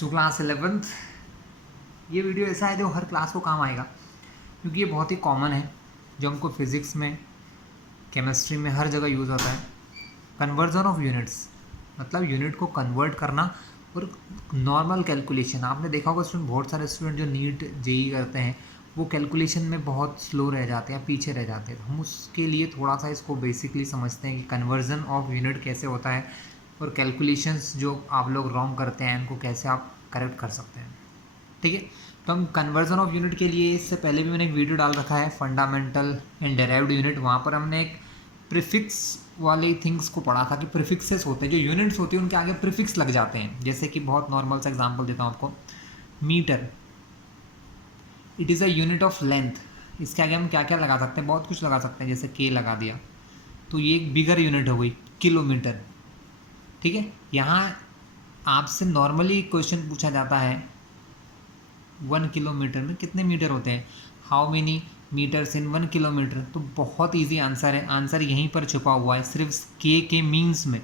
So class 11th, ये video ऐसा है जो हर क्लास को काम आएगा क्योंकि ये बहुत ही कॉमन है जो हमको फिज़िक्स में, केमिस्ट्री में हर जगह यूज़ होता है। कन्वर्जन ऑफ यूनिट्स मतलब यूनिट को कन्वर्ट करना और नॉर्मल कैलकुलेशन। आपने देखा होगा स्टूडेंट, बहुत सारे स्टूडेंट जो नीट जेई करते हैं वो कैलकुलेशन में बहुत स्लो रह जाते हैं, पीछे रह जाते हैं। हम उसके लिए थोड़ा सा इसको बेसिकली समझते हैं कि कन्वर्जन ऑफ यूनिट कैसे होता है और कैलकुलेशंस जो आप लोग रॉन्ग करते हैं उनको कैसे आप करेक्ट कर सकते हैं। ठीक है, तो हम कन्वर्जन ऑफ यूनिट के लिए इससे पहले भी मैंने एक वीडियो डाल रखा है, फंडामेंटल एंड डेराइव्ड यूनिट। वहाँ पर हमने एक प्रीफिक्स वाले थिंग्स को पढ़ा था कि प्रीफिक्सेस होते हैं, जो यूनिट्स होती हैं उनके आगे प्रीफिक्स लग जाते हैं। जैसे कि बहुत नॉर्मल सा एग्जांपल देता हूँ आपको, metre, it is a unit of length. इसके आगे हम क्या क्या लगा सकते हैं, बहुत कुछ लगा सकते हैं, जैसे के लगा दिया तो ये एक बिगर यूनिट हो गई, किलोमीटर। ठीक है, यहाँ आपसे नॉर्मली क्वेश्चन पूछा जाता है 1 किलोमीटर में कितने मीटर होते हैं, how many metres in 1 kilometre. तो बहुत इजी आंसर है, आंसर यहीं पर छुपा हुआ है, सिर्फ के मीन्स में,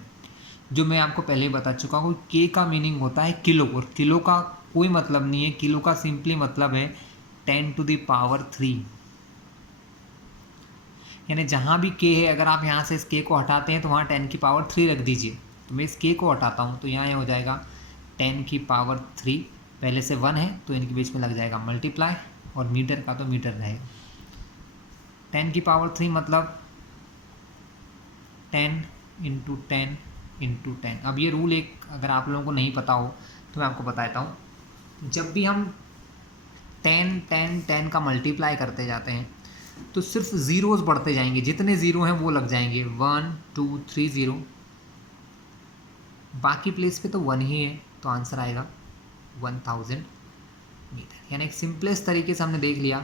जो मैं आपको पहले ही बता चुका हूँ। के का मीनिंग होता है किलो, और किलो का कोई मतलब नहीं है, किलो का सिंपली मतलब है 10⁻3। यानी जहाँ भी के है, अगर आप यहाँ से इस के को हटाते हैं तो वहाँ 10⁻3 रख दीजिए। तो मैं इस के को हटाता हूँ तो यहाँ ये हो जाएगा 10⁻3, पहले से 1 है तो इनके बीच में लग जाएगा मल्टीप्लाई, और मीटर का तो मीटर रहेगा। 10⁻3 मतलब 10 × 10 × 10। अब ये रूल एक अगर आप लोगों को नहीं पता हो तो मैं आपको बताता हूँ। जब भी हम 10 10 10 का मल्टीप्लाई करते जाते हैं तो सिर्फ ज़ीरोज़ बढ़ते जाएंगे, जितने ज़ीरो हैं वो लग जाएंगे, 1 2 3 0। बाकी प्लेस पे तो 1 ही है, तो आंसर आएगा 1000 मीटर। यानी एक सिंपलेस्ट तरीके से हमने देख लिया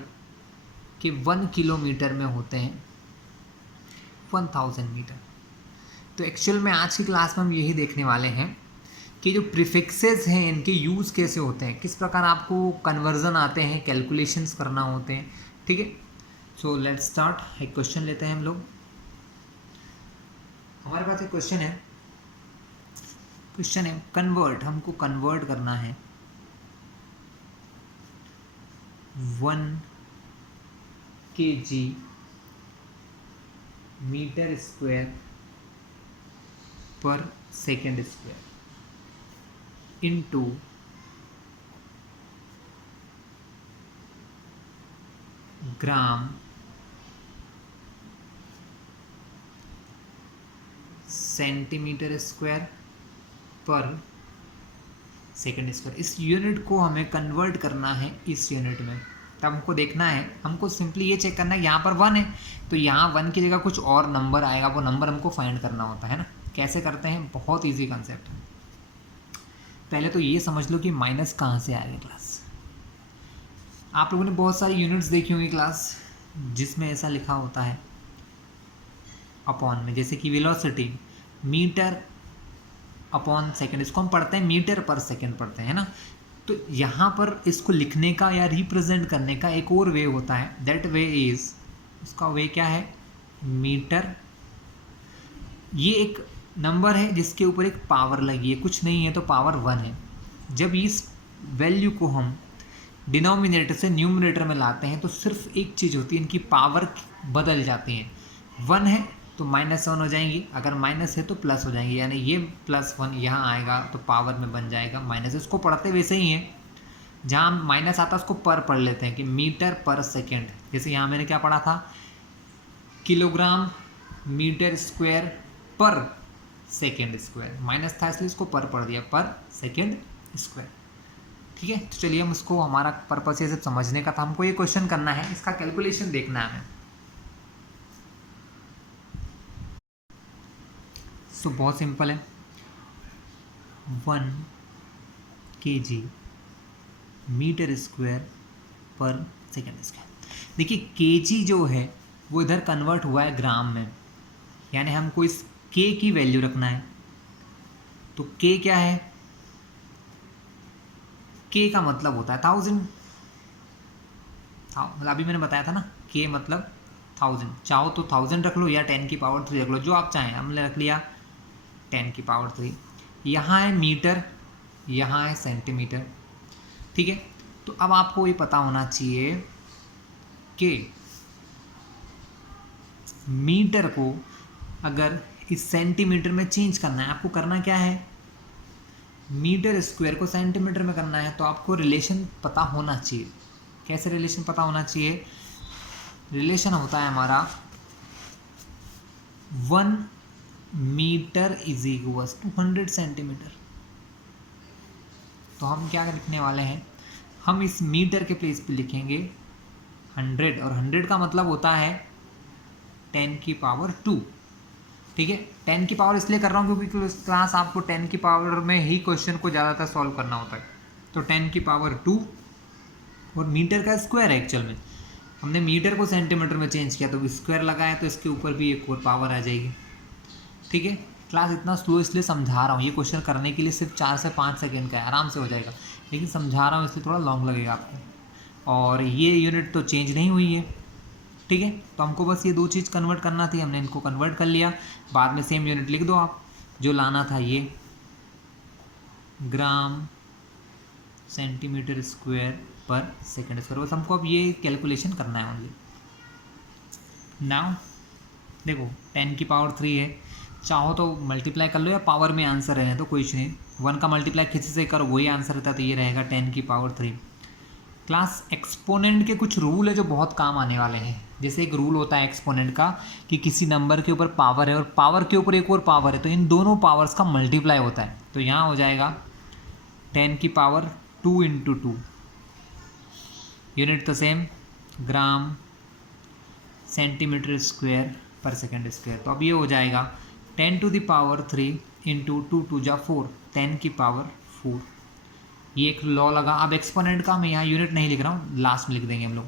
कि 1 किलोमीटर में होते हैं 1000 मीटर। तो एक्चुअल में आज की क्लास में हम यही देखने वाले हैं कि जो प्रीफिक्सेस हैं इनके यूज़ कैसे होते हैं, किस प्रकार आपको कन्वर्जन आते हैं, कैलकुलेशंस करना होते हैं। ठीक है, सो लेट्स स्टार्ट। एक क्वेश्चन लेते हैं हम लोग। हमारे पास एक क्वेश्चन है कन्वर्ट, हमको कन्वर्ट करना है 1 kg मीटर स्क्वायर पर second square into gram centimetre square पर सेकेंड स्क्वायर। इस यूनिट को हमें कन्वर्ट करना है इस यूनिट में। तब हमको देखना है, हमको सिंपली ये चेक करना है, यहाँ पर 1 है तो यहाँ 1 की जगह कुछ और नंबर आएगा, वो नंबर हमको फाइंड करना होता है ना। कैसे करते हैं, बहुत इजी कंसेप्ट है। पहले तो ये समझ लो कि माइनस कहाँ से आएगा। क्लास आप लोगों ने बहुत सारी यूनिट्स देखी होंगी क्लास, जिसमें ऐसा लिखा होता है अपॉन में, जैसे कि वेलोसिटी मीटर अपॉन सेकेंड, इसको हम पढ़ते हैं मीटर पर सेकेंड पढ़ते हैं ना। तो यहाँ पर इसको लिखने का या रिप्रेजेंट करने का एक और वे होता है, दैट वे इज, उसका वे क्या है, मीटर। ये एक नंबर है जिसके ऊपर एक पावर लगी है, कुछ नहीं है तो पावर 1 है। जब इस वैल्यू को हम डिनोमिनेटर से न्यूमरेटर में लाते हैं तो सिर्फ एक चीज़ होती है, इनकी पावर बदल जाती है। 1 है तो -1 हो जाएंगी, अगर माइनस है तो प्लस हो जाएंगी, यानी ये +1 यहाँ आएगा तो पावर में बन जाएगा माइनस। इसको पढ़ते वैसे ही है, जहाँ माइनस आता है उसको पर पढ़ लेते हैं कि मीटर पर सेकेंड। जैसे यहाँ मैंने क्या पढ़ा था, किलोग्राम मीटर स्क्वायर पर सेकेंड स्क्वायर, माइनस था इसलिए इसको पर पढ़ दिया, पर सेकेंड स्क्वायर। ठीक है, तो चलिए हम उसको, हमारा पर्पस ये सिर्फ समझने का था, हमको ये क्वेश्चन करना है, इसका कैलकुलेशन देखना है हमें। तो बहुत सिंपल है, 1 kg मीटर स्क्वायर पर सेकेंड स्क्वायर। देखिए kg जो है वो इधर कन्वर्ट हुआ है ग्राम में, यानी हमको इस k की वैल्यू रखना है। तो k क्या है, k का मतलब होता है 1000। मतलब अभी मैंने बताया था ना, k मतलब 1000। चाहो तो 1000 रख लो या 10⁻3 रख लो, जो आप चाहें। हमने रख लिया 10⁻3। यहाँ है मीटर, यहाँ है सेंटीमीटर, ठीक है। तो अब आपको ये पता होना चाहिए कि मीटर को अगर इस सेंटीमीटर में चेंज करना है, आपको करना क्या है, मीटर स्क्वायर को सेंटीमीटर में करना है, तो आपको रिलेशन पता होना चाहिए। कैसे रिलेशन पता होना चाहिए? रिलेशन होता है हमारा 1 metre is equals to 100 centimetre. तो हम क्या लिखने वाले हैं, हम इस मीटर के प्लेस पे लिखेंगे 100, और 100 का मतलब होता है 10 की पावर 2, ठीक है। 10 की पावर इसलिए कर रहा हूँ क्योंकि क्लास आपको 10 की पावर में ही क्वेश्चन को ज़्यादातर सॉल्व करना होता है। तो 10 की पावर 2, और मीटर का स्क्वायर है एक्चुअल में, हमने मीटर को सेंटीमीटर में चेंज किया तो स्क्वायर लगाया, तो इसके ऊपर भी एक और पावर आ जाएगी, ठीक है। क्लास इतना स्लो इसलिए समझा रहा हूँ, ये क्वेश्चन करने के लिए सिर्फ 4 से 5 सेकेंड का है, आराम से हो जाएगा, लेकिन समझा रहा हूँ इसलिए थोड़ा लॉन्ग लगेगा आपको। और ये यूनिट तो चेंज नहीं हुई है, ठीक है। तो हमको बस ये 2 चीज़ कन्वर्ट करना थी, हमने इनको कन्वर्ट कर लिया। बाद में सेम यूनिट लिख दो आप, जो लाना था ये ग्राम सेंटीमीटर स्क्वायर पर सेकेंड स्क्वायर, बस हमको अब ये कैलकुलेशन करना है ओनली। नाउ देखो 10 की पावर 3 है, चाहो तो मल्टीप्लाई कर लो या पावर में आंसर रहे तो कोई नहीं, 1 का मल्टीप्लाई किसी से करो वही आंसर रहता है, तो ये रहेगा 10 की पावर 3। क्लास एक्सपोनेंट के कुछ रूल है जो बहुत काम आने वाले हैं। जैसे एक रूल होता है एक्सपोनेंट का कि किसी नंबर के ऊपर पावर है और पावर के ऊपर एक और पावर है, तो इन दोनों पावर्स का मल्टीप्लाई होता है। तो यहाँ हो जाएगा 10 की पावर 2 इंटू 2, यूनिट तो सेम, ग्राम सेंटीमीटर स्क्वायर पर सेकेंड स्क्वायर। तो अब ये हो जाएगा 10 टू द पावर 3 इंटू 2 2 जा 4, 10 की पावर 4। ये एक लॉ लगा। अब एक्सपोनेंट का मैं यहाँ यूनिट नहीं लिख रहा हूँ, लास्ट में लिख देंगे हम लोग।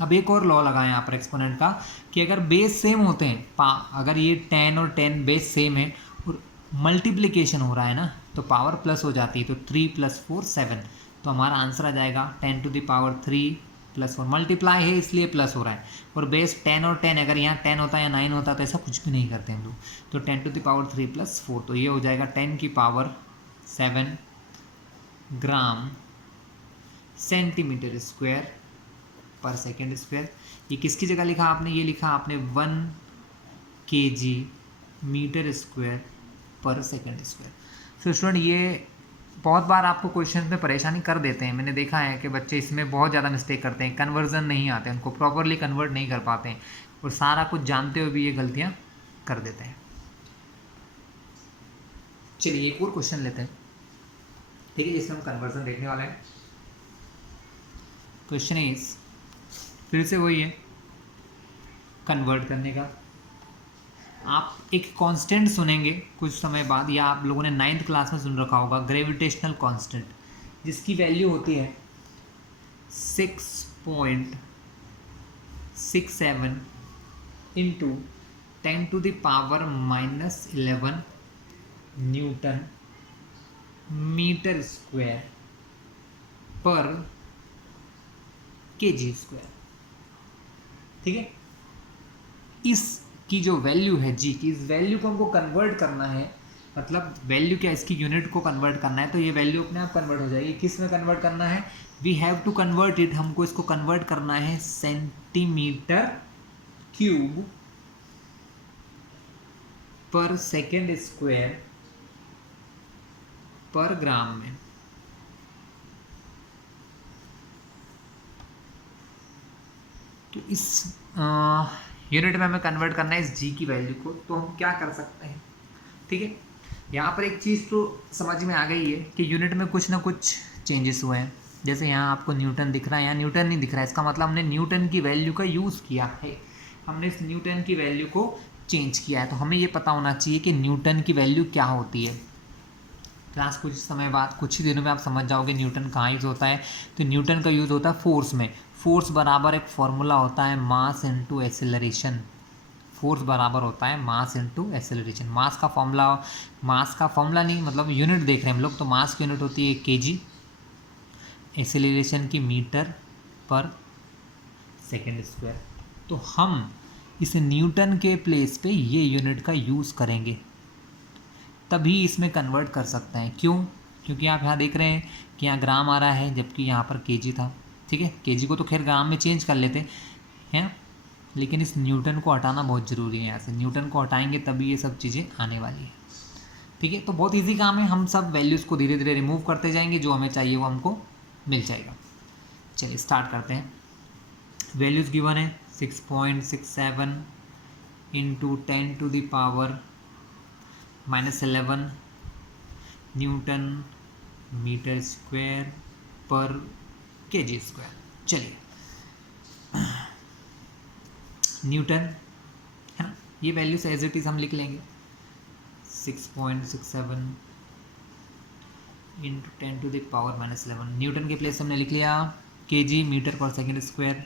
अब एक और लॉ लगा यहाँ पर एक्सपोनेंट का कि अगर बेस सेम होते हैं, अगर ये 10 और 10 बेस सेम है और मल्टीप्लिकेशन हो रहा है ना, तो पावर प्लस हो जाती है, तो 3 + 4 7। तो हमारा आंसर आ जाएगा 10 टू द पावर 3 + 4, मल्टीप्लाई है इसलिए प्लस हो रहा है। और बेस 10 और 10, अगर यहाँ 10 होता या 9 होता तो ऐसा कुछ भी नहीं करते हम लोग। तो 10 टू द पावर 3 + 4, तो ये हो जाएगा 10 की पावर 7 ग्राम सेंटीमीटर स्क्वायर पर सेकेंड स्क्वायर। ये किसकी जगह लिखा आपने? ये लिखा आपने 1 kg मीटर स्क्वायर पर सेकेंड स्क्वायर। तो स्टूडेंट ये बहुत बार आपको क्वेश्चन में परेशानी कर देते हैं, मैंने देखा है कि बच्चे इसमें बहुत ज़्यादा मिस्टेक करते हैं, कन्वर्जन नहीं आते, उनको प्रॉपरली कन्वर्ट नहीं कर पाते हैं और सारा कुछ जानते हुए भी ये गलतियाँ कर देते हैं। चलिए एक और क्वेश्चन लेते हैं, ठीक है, इसमें हम कन्वर्जन देखने वाले हैं। क्वेश्चन इज, फिर से वही है कन्वर्ट करने का। आप एक कांस्टेंट सुनेंगे कुछ समय बाद, या आप लोगों ने 9th क्लास में सुन रखा होगा, ग्रेविटेशनल कांस्टेंट, जिसकी वैल्यू होती है 6.67 into 10 to the power -11 newton metre square पर kg स्क्वायर, ठीक है। इसकी जो वैल्यू है जी की, इस वैल्यू को हमको कन्वर्ट करना है, मतलब वैल्यू क्या, इसकी यूनिट को कन्वर्ट करना है, तो ये वैल्यू अपने आप कन्वर्ट हो जाएगी। किस में कन्वर्ट करना है? We have to convert it, हमको इसको कन्वर्ट करना है सेंटीमीटर क्यूब पर सेकेंड स्क्वायर पर ग्राम में। तो इस यूनिट में हमें कन्वर्ट करना है इस जी की वैल्यू को, तो हम क्या कर सकते हैं, ठीक है। यहाँ पर एक चीज़ तो समझ में आ गई है कि यूनिट में कुछ ना कुछ चेंजेस हुए हैं। जैसे यहाँ आपको न्यूटन दिख रहा है, यहाँ न्यूटन नहीं दिख रहा है, इसका मतलब हमने न्यूटन की वैल्यू का यूज़ किया है, हमने इस न्यूटन की वैल्यू को चेंज किया है। तो हमें ये पता होना चाहिए कि न्यूटन की वैल्यू क्या होती है। क्लास कुछ समय बाद, कुछ ही दिनों में आप समझ जाओगे न्यूटन कहाँ यूज़ होता है। तो न्यूटन का यूज़ होता है फोर्स में। फोर्स बराबर एक फॉर्मूला होता है मास इनटू एक्सेलरेशन। फोर्स बराबर होता है मास इनटू एक्सेलरेशन। मास का फॉर्मूला नहीं, मतलब यूनिट देख रहे हैं हम लोग, तो मास की यूनिट होती है kg, एक्सेलरेशन की मीटर पर सेकेंड स्क्वायर। तो हम इस न्यूटन के प्लेस पे ये यूनिट का यूज़ करेंगे, तभी इसमें कन्वर्ट कर सकते हैं। क्यों? क्योंकि आप यहाँ देख रहे हैं कि यहाँ ग्राम आ रहा है जबकि यहाँ पर केजी था। ठीक है, केजी को तो खैर ग्राम में चेंज कर लेते हैं, लेकिन इस न्यूटन को हटाना बहुत ज़रूरी है। यहाँ से न्यूटन को हटाएंगे तभी ये सब चीज़ें आने वाली है। ठीक है, तो बहुत इजी काम है, हम सब वैल्यूज़ को धीरे धीरे रिमूव करते जाएंगे, जो हमें चाहिए वो हमको मिल जाएगा। चलिए स्टार्ट करते हैं। वैल्यूज़ गिवन है 6.67 इंटू 10⁻⁻11 न्यूटन मीटर स्क्वायर पर केजी स्क्वायर। चलिए न्यूटन है ना, ये वैल्यूज एज इट इज़ हम लिख लेंगे 6.67 इंटू 10⁻⁻11 न्यूटन के प्लेस हमने लिख लिया केजी मीटर पर सेकेंड स्क्वायर।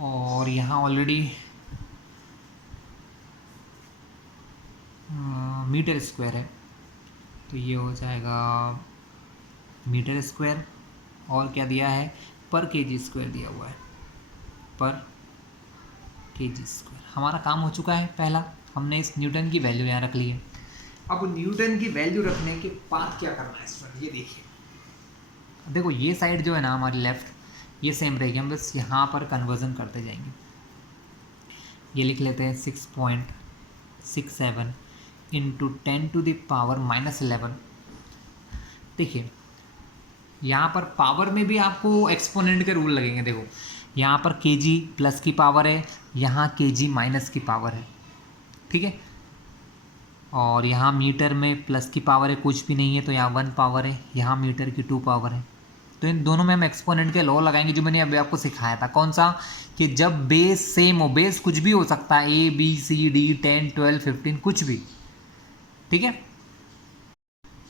और यहाँ ऑलरेडी मीटर स्क्वायर है, तो ये हो जाएगा मीटर स्क्वायर। और क्या दिया है, पर केजी स्क्वायर दिया हुआ है, पर केजी स्क्वायर। हमारा काम हो चुका है पहला, हमने इस न्यूटन की वैल्यू यहाँ रख ली है। अब न्यूटन की वैल्यू रखने के बाद क्या करना है स्टूडेंट, ये देखिए। देखो ये साइड जो है ना हमारी लेफ्ट, ये सेम रहेगी, हम बस यहाँ पर कन्वर्जन करते जाएंगे। ये लिख लेते हैं 6.67 इंटू 10⁻⁻11। देखिए यहाँ पर पावर में भी आपको एक्सपोनेंट के रूल लगेंगे। देखो यहाँ पर केजी प्लस की पावर है, यहाँ केजी माइनस की पावर है। ठीक है, और यहाँ मीटर में प्लस की पावर है कुछ भी नहीं है, तो यहाँ 1 पावर है, यहाँ मीटर की 2 पावर है। तो इन दोनों में हम एक्सपोनेंट के लॉ लगाएंगे, जो मैंने अभी आपको सिखाया था। कौन सा, कि जब बेस सेम हो, बेस कुछ भी हो सकता है, A B C D 10 12 15 कुछ भी। ठीक है,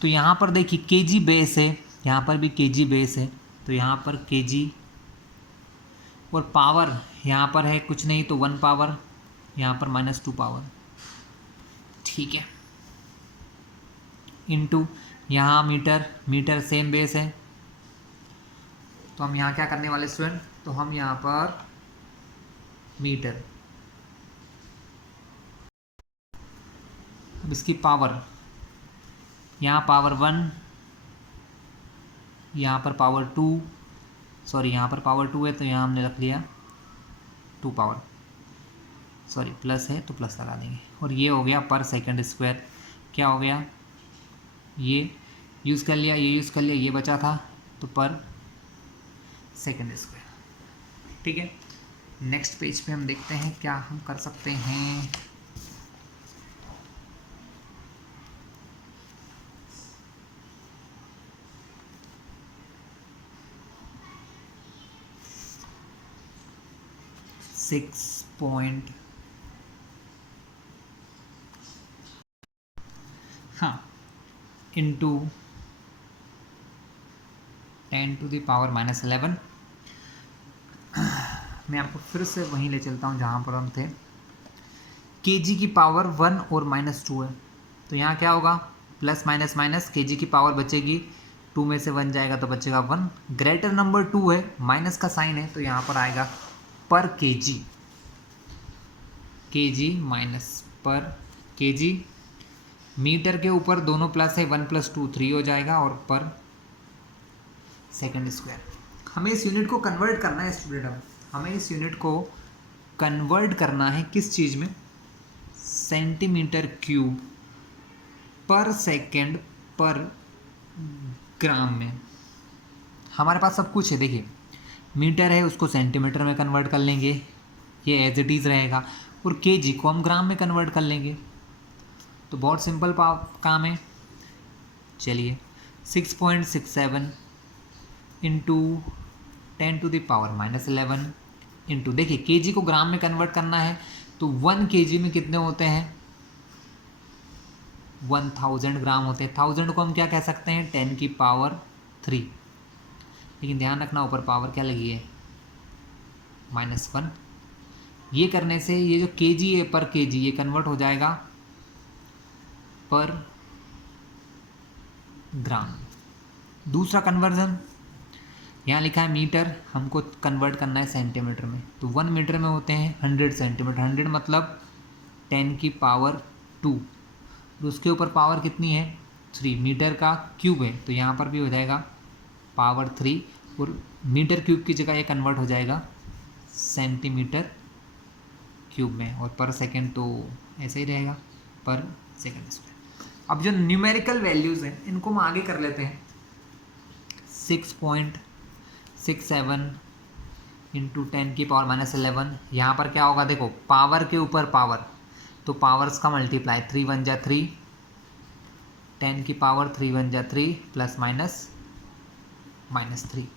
तो यहाँ पर देखिए केजी बेस है, यहाँ पर भी केजी बेस है, तो यहाँ पर केजी और पावर यहाँ पर है कुछ नहीं, तो 1 पावर, यहाँ पर -2 पावर। ठीक है, इनटू यहाँ मीटर, मीटर सेम बेस है, तो हम यहाँ क्या करने वाले स्टूडेंट, तो हम यहाँ पर मीटर, अब इसकी पावर, यहाँ पावर 1, यहाँ पर पावर 2, सॉरी यहाँ पर पावर 2 है तो यहाँ हमने रख लिया 2 पावर, सॉरी प्लस है तो प्लस लगा देंगे। और ये हो गया पर सेकंड स्क्वायर। क्या हो गया, ये यूज़ कर लिया, ये यूज़ कर लिया, ये बचा था, तो पर सेकंड स्क्वायर। ठीक है, नेक्स्ट पेज पे हम देखते हैं क्या हम कर सकते हैं। इंटू 10⁻⁻11। मैं आपको फिर से वहीं ले चलता हूँ जहाँ पर हम थे। केजी की पावर 1 और -2 है, तो यहाँ क्या होगा, प्लस माइनस माइनस, केजी की पावर बचेगी, 2 में से 1 जाएगा तो बचेगा 1। ग्रेटर नंबर 2 है, माइनस का साइन है, तो यहाँ पर आएगा पर केजी, केजी माइनस पर केजी। मीटर के ऊपर दोनों प्लस है, 1 + 2 3 हो जाएगा, और पर सेकंड स्क्वायर। हमें इस यूनिट को कन्वर्ट करना है स्टूडेंट, अब हमें इस यूनिट को कन्वर्ट करना है किस चीज़ में, सेंटीमीटर क्यूब पर सेकंड पर ग्राम में। हमारे पास सब कुछ है, देखिए मीटर है उसको सेंटीमीटर में कन्वर्ट कर लेंगे, ये एज इट इज़ रहेगा, और केजी को हम ग्राम में कन्वर्ट कर लेंगे। तो बहुत सिंपल काम है। चलिए 6.67 इंटू 10⁻⁻11 इंटू, देखिए केजी को ग्राम में कन्वर्ट करना है, तो 1 केजी में कितने होते हैं, 1000 ग्राम होते हैं। 1000 को हम क्या कह सकते हैं, 10⁻3, लेकिन ध्यान रखना ऊपर पावर क्या लगी है, -1। ये करने से ये जो केजी है पर केजी, ये कन्वर्ट हो जाएगा पर ग्राम। दूसरा कन्वर्जन यहाँ लिखा है मीटर, हमको कन्वर्ट करना है सेंटीमीटर में, तो 1 मीटर में होते हैं 100 सेंटीमीटर। 100 मतलब 10 की पावर 2, उसके ऊपर पावर कितनी है 3, मीटर का क्यूब है तो यहाँ पर भी हो जाएगा पावर 3, और मीटर क्यूब की जगह ये कन्वर्ट हो जाएगा सेंटीमीटर क्यूब में, और पर सेकंड तो ऐसे ही रहेगा पर सेकंड स्क्वायर। अब जो न्यूमेरिकल वैल्यूज़ हैं इनको हम आगे कर लेते हैं। 6.67 इंटू 10 की पावर -11, यहाँ पर क्या होगा देखो, पावर के ऊपर पावर तो पावर्स का मल्टीप्लाई, 3 1 जा 3, 10 की पावर 3 1 जा 3 प्लस माइनस -3।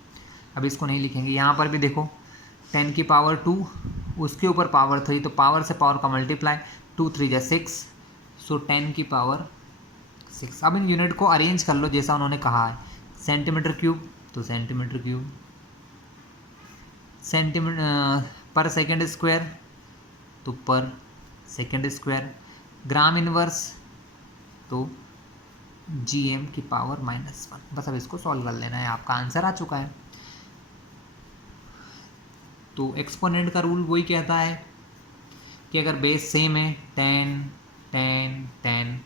अब इसको नहीं लिखेंगे, यहाँ पर भी देखो 10 की पावर 2 उसके ऊपर पावर 3 तो पावर से पावर का मल्टीप्लाई, 2 3 जा 6, सो 10 की पावर 6। अब इन यूनिट को अरेंज कर लो जैसा उन्होंने कहा है, सेंटीमीटर क्यूब तो सेंटीमीटर क्यूब, सेंटीमीटर पर सेकंड स्क्वायर तो पर सेकंड स्क्वायर, ग्राम इनवर्स तो GM की पावर -1। बस अब इसको सॉल्व कर लेना है, आपका आंसर आ चुका है। तो एक्सपोनेंट का रूल वही कहता है कि अगर बेस सेम है 10 10 10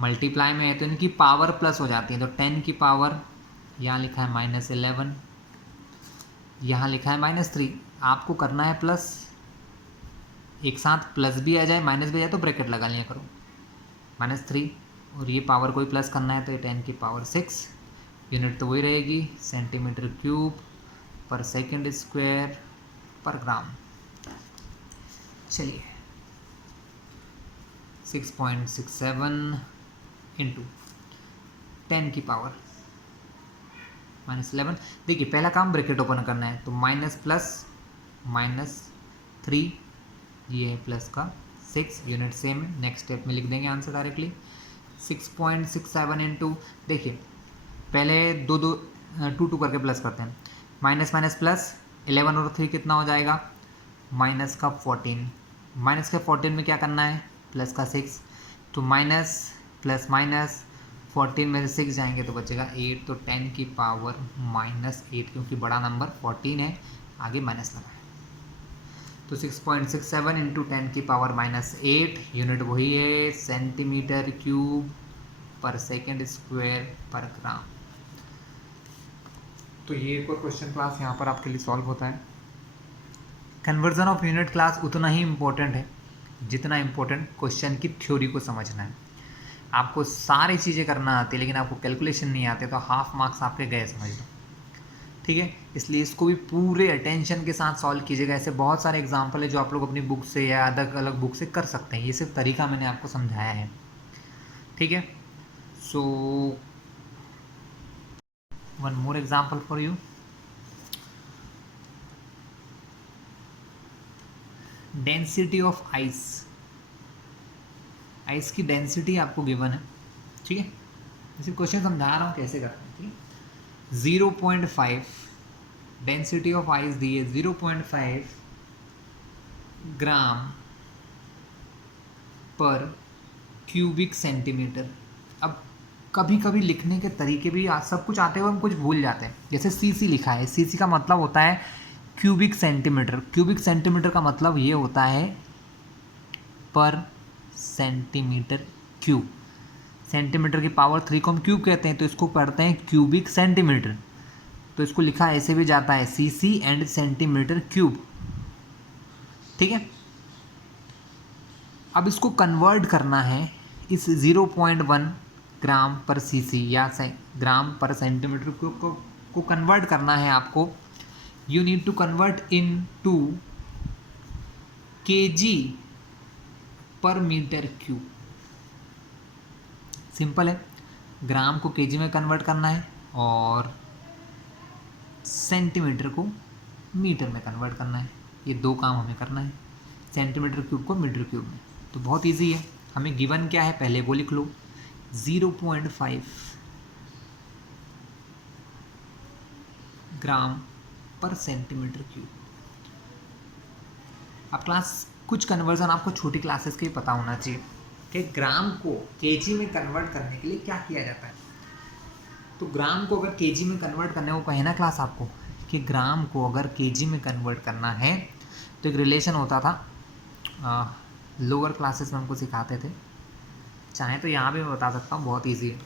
मल्टीप्लाई में है तो इनकी पावर प्लस हो जाती है, तो 10 की पावर यहाँ लिखा है -11, यहाँ लिखा है -3, आपको करना है प्लस, एक साथ प्लस भी आ जाए माइनस भी आ जाए तो ब्रैकेट लगा लिया करो, -3, और ये पावर कोई प्लस करना है तो ये 10 की पावर 6, यूनिट तो वही रहेगी सेंटीमीटर क्यूब पर सेकंड स्क्वायर पर ग्राम। चलिए 6.67 इंटू 10 की पावर -11, देखिए पहला काम ब्रैकेट ओपन करना है तो माइनस प्लस -3, ये है प्लस का 6, यूनिट सेम है, नेक्स्ट स्टेप में लिख देंगे आंसर डायरेक्टली। 6.67 इंटू, देखिए पहले 2 2 करके प्लस करते हैं, माइनस माइनस प्लस, 11 और 3 कितना हो जाएगा माइनस का 14, माइनस का 14 में क्या करना है प्लस का 6, तो माइनस प्लस माइनस 14 में से 6 जाएंगे तो बचेगा 8, तो 10 की पावर -8, क्योंकि बड़ा नंबर 14 है, आगे माइनस लगा है, तो 6.67 इंटू 10 की पावर -8, यूनिट वही है सेंटीमीटर क्यूब पर सेकंड स्क्वायर पर ग्राम। तो ये एक और क्वेश्चन क्लास यहाँ पर आपके लिए सॉल्व होता है। कन्वर्जन ऑफ यूनिट क्लास उतना ही इम्पोर्टेंट है जितना इम्पोर्टेंट क्वेश्चन की थ्योरी को समझना है। आपको सारी चीज़ें करना आती है लेकिन आपको कैलकुलेशन नहीं आते तो हाफ मार्क्स आपके गए, समझ लो, ठीक है। इसलिए इसको भी पूरे अटेंशन के साथ सॉल्व कीजिएगा। ऐसे बहुत सारे एग्जाम्पल है जो आप लोग अपनी बुक से या अलग अलग बुक से कर सकते हैं, ये सिर्फ तरीका मैंने आपको समझाया है, ठीक है। So one more example for you, density of ice, ice की डेंसिटी आपको गिवन है, ठीक है। इसे क्वेश्चन समझा रहा हूँ कैसे करते हैं, ठीक है। 0.5 डेंसिटी ऑफ आइस दी है, 0.5 ग्राम पर क्यूबिक सेंटीमीटर। अब कभी कभी लिखने के तरीके भी सब कुछ आते हुए हम कुछ भूल जाते हैं, जैसे सीसी लिखा है, सीसी का मतलब होता है क्यूबिक सेंटीमीटर, क्यूबिक सेंटीमीटर का मतलब ये होता है पर सेंटीमीटर क्यूब, सेंटीमीटर की पावर 3 को हम क्यूब कहते हैं तो इसको पढ़ते हैं क्यूबिक सेंटीमीटर, तो इसको लिखा ऐसे भी जाता है सीसी एंड सेंटीमीटर क्यूब, ठीक है। अब इसको कन्वर्ट करना है, इस 0.1 ग्राम पर सीसी या ग्राम पर सेंटीमीटर क्यूब को कन्वर्ट करना है आपको। You need to convert into kg पर मीटर क्यूब। सिंपल है, ग्राम को kg में कन्वर्ट करना है और सेंटीमीटर को मीटर में कन्वर्ट करना है, ये दो काम हमें करना है, सेंटीमीटर क्यूब को मीटर क्यूब में। तो बहुत इजी है, हमें गिवन क्या है पहले वो लिख लो, 0.5 ग्राम पर सेंटीमीटर क्यूब। अब क्लास कुछ कन्वर्जन आपको छोटी क्लासेस के पता होना चाहिए कि ग्राम को केजी में कन्वर्ट करने के लिए क्या किया जाता है। तो ग्राम को अगर केजी में कन्वर्ट करना है, वो कहे ना क्लास आपको कि ग्राम को अगर केजी में कन्वर्ट करना है तो एक रिलेशन होता था लोअर क्लासेस में हमको सिखाते थे। चाहे तो यहाँ भी मैं बता सकता हूँ, बहुत ईजी है।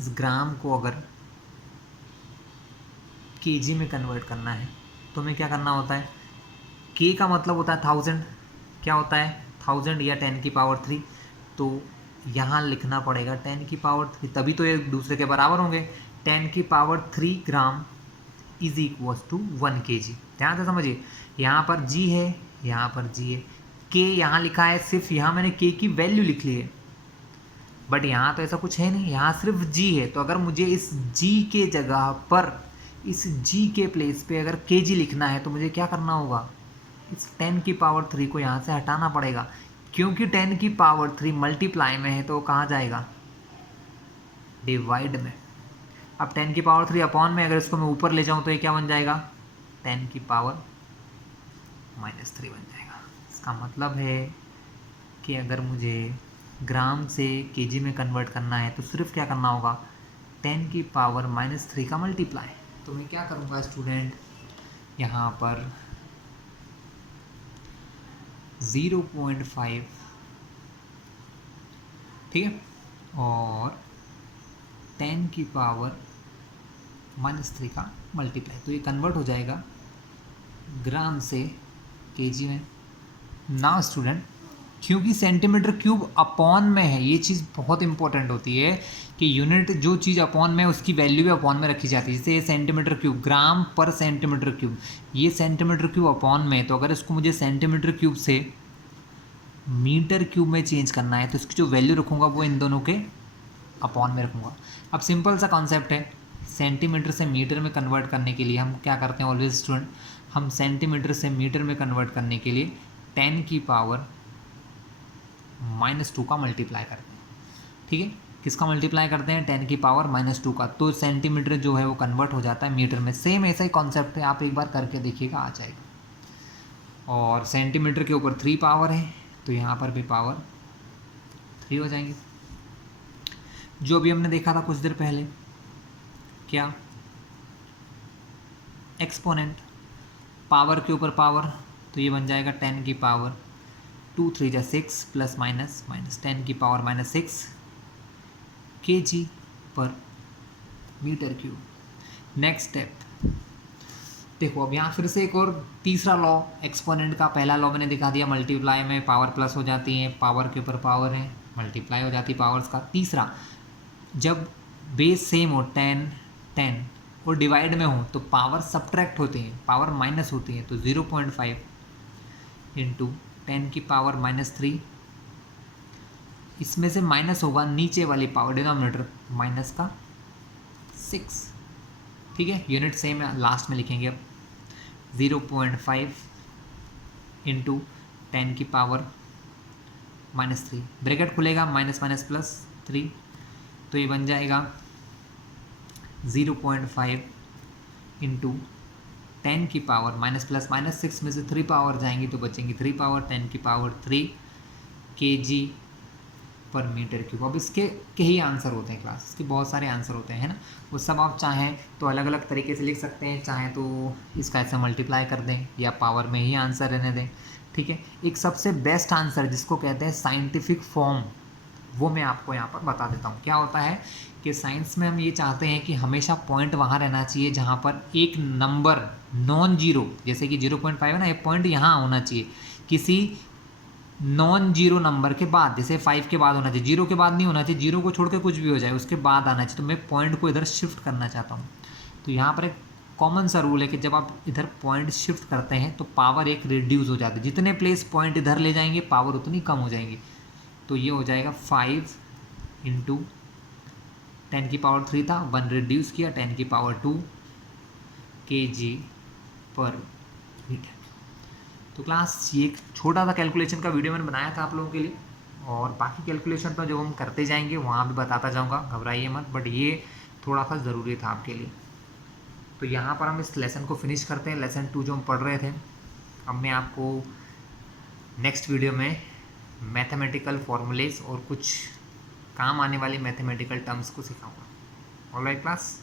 इस ग्राम को अगर केजी में कन्वर्ट करना है तो हमें क्या करना होता है, के का मतलब होता है 1000, क्या होता है 1000 या 10⁻3, तो यहाँ लिखना पड़ेगा 10⁻3, तभी तो एक दूसरे के बराबर होंगे। 10⁻3 gram is equals to 1 kg। ध्यान से समझिए, यहाँ पर जी है, यहाँ पर जी है, के यहाँ लिखा है, सिर्फ यहाँ मैंने के की वैल्यू लिख ली है, बट यहाँ तो ऐसा कुछ है नहीं, यहाँ सिर्फ जी है। तो अगर मुझे इस जी के जगह पर, इस जी के प्लेस पे अगर के जी लिखना है तो मुझे क्या करना होगा, इस 10⁻3 को यहाँ से हटाना पड़ेगा, क्योंकि 10⁻3 मल्टीप्लाई में है तो कहाँ जाएगा, डिवाइड में। अब 10⁻3 अपॉन में अगर इसको मैं ऊपर ले जाऊँ तो ये क्या बन जाएगा, 10⁻−3 बन जाएगा। इसका मतलब है कि अगर मुझे ग्राम से केजी में कन्वर्ट करना है तो सिर्फ क्या करना होगा, 10⁻−3 का मल्टीप्लाई। तो मैं क्या करूँगा स्टूडेंट, यहाँ पर 0.5, ठीक है, और 10⁻−3 का मल्टीप्लाई, तो ये कन्वर्ट हो जाएगा ग्राम से केजी में। ना स्टूडेंट, क्योंकि सेंटीमीटर क्यूब अपॉन में है, ये चीज़ बहुत इंपॉर्टेंट होती है कि यूनिट जो चीज़ अपॉन में है उसकी वैल्यू भी अपॉन में रखी जाती है। जैसे ये सेंटीमीटर क्यूब, ग्राम पर सेंटीमीटर क्यूब, ये सेंटीमीटर क्यूब अपॉन में है, तो अगर इसको मुझे सेंटीमीटर क्यूब से मीटर क्यूब में चेंज करना है तो इसकी जो वैल्यू रखूँगा वो इन दोनों के अपॉन में रखूँगा। अब सिंपल सा कॉन्सेप्ट है, सेंटीमीटर से मीटर में कन्वर्ट करने के लिए हम क्या करते हैं ऑलवेज स्टूडेंट, हम सेंटीमीटर से मीटर में कन्वर्ट करने के लिए 10⁻−2 का मल्टीप्लाई करते हैं। ठीक है, किसका मल्टीप्लाई करते हैं, 10⁻−2 का, तो सेंटीमीटर जो है वो कन्वर्ट हो जाता है मीटर में। सेम ऐसा ही कॉन्सेप्ट है, आप एक बार करके देखिएगा, आ जाएगा। और सेंटीमीटर के ऊपर 3 पावर है तो यहाँ पर भी पावर 3 हो जाएंगे। जो अभी हमने देखा था कुछ देर पहले, क्या, एक्सपोनेंट, पावर के ऊपर पावर, तो ये बन जाएगा 10⁻2 3 जा 6 प्लस माइनस माइनस 10⁻−6 kg पर मीटर क्यूब। नेक्स्ट स्टेप देखो, अब यहाँ फिर से एक और तीसरा लॉ एक्सपोनेंट का, पहला लॉ मैंने दिखा दिया, मल्टीप्लाई में पावर प्लस हो जाती है, पावर के ऊपर पावर है, मल्टीप्लाई हो जाती है पावर्स का। तीसरा, जब बेस सेम हो 10 10 और डिवाइड में हो तो पावर सब्ट्रैक्ट होती हैं, पावर माइनस होती है, तो 0.5 इंटू 10⁻−3, इसमें से माइनस होगा नीचे वाली पावर, डिनोमिनेटर माइनस का 6, ठीक है, यूनिट सेम है, लास्ट में लिखेंगे। अब 0.5 इंटू 10⁻−3, ब्रैकेट खुलेगा, माइनस माइनस प्लस 3, तो ये बन जाएगा 0.5 इंटू 10⁻, माइनस प्लस माइनस 6 में से 3 पावर जाएंगी तो बचेंगी 3 पावर, 10⁻3 kg पर मीटर क्यूब। अब इसके के ही आंसर होते हैं क्लास, इसके बहुत सारे आंसर होते हैं, है ना, वो सब आप चाहें तो अलग अलग तरीके से लिख सकते हैं, चाहें तो इसका ऐसे मल्टीप्लाई कर दें या पावर में ही आंसर रहने दें। ठीक है, एक सबसे बेस्ट आंसर जिसको कहते हैं साइंटिफिक फॉर्म, वो मैं आपको यहाँ पर बता देता हूँ। क्या होता है कि साइंस में हम ये चाहते हैं कि हमेशा पॉइंट वहाँ रहना चाहिए जहाँ पर एक नंबर नॉन जीरो, जैसे कि 0.5 है ना, ये पॉइंट यहाँ होना चाहिए किसी नॉन जीरो नंबर के बाद, जैसे 5 के बाद होना चाहिए, 0 के बाद नहीं होना चाहिए, 0 को छोड़ के कुछ भी हो जाए उसके बाद आना चाहिए। तो मैं पॉइंट को इधर शिफ्ट करना चाहता हूँ, तो यहाँ पर एक कॉमन सा रूल है कि जब आप इधर पॉइंट शिफ्ट करते हैं तो पावर एक रिड्यूस हो जाती है, जितने प्लेस पॉइंट इधर ले जाएंगे पावर उतनी कम हो जाएंगी। तो ये हो जाएगा 5 इंटू 10⁻3 था, 1 रिड्यूस किया 10⁻2 kg पर मीटर। तो क्लास ये एक छोटा सा कैलकुलेशन का वीडियो मैंने बनाया था आप लोगों के लिए, और बाकी कैलकुलेशन तो जब हम करते जाएंगे वहाँ भी बताता जाऊँगा, घबराइए मत, बट ये थोड़ा सा ज़रूरी था आपके लिए। तो यहाँ पर हम इस लेसन को फिनिश करते हैं, लेसन 2 जो हम पढ़ रहे थे। अब मैं आपको नेक्स्ट वीडियो में मैथमेटिकल फॉर्मूलेज और कुछ काम आने वाली मैथमेटिकल टर्म्स को सिखाऊंगा। Alright class.